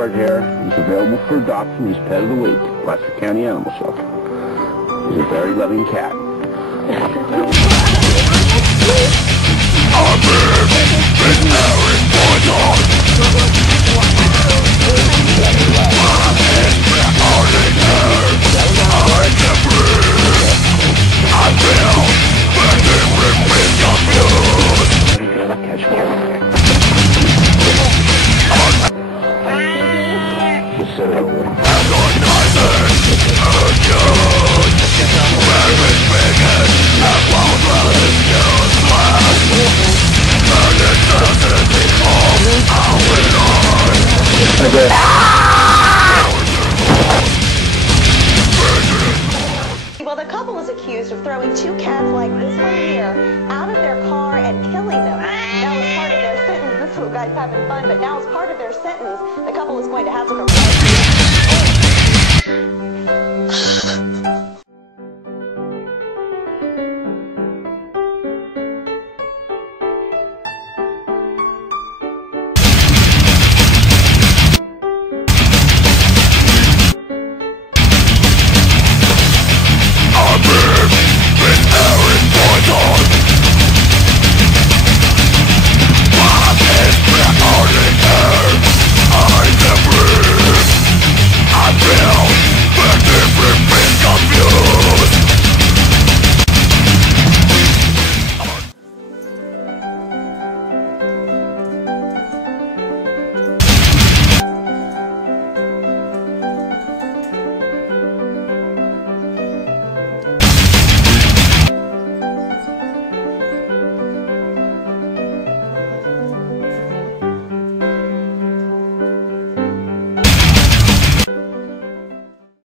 short hair. He's available for adoption. He's pet of the week, Placer County Animal Shelter. He's a very loving cat. Well, the couple was accused of throwing two cats like this one here out of their car and killing them. Now, as part of their sentence, this little guy's having fun, but now as part of their sentence, the couple is going to have to confront.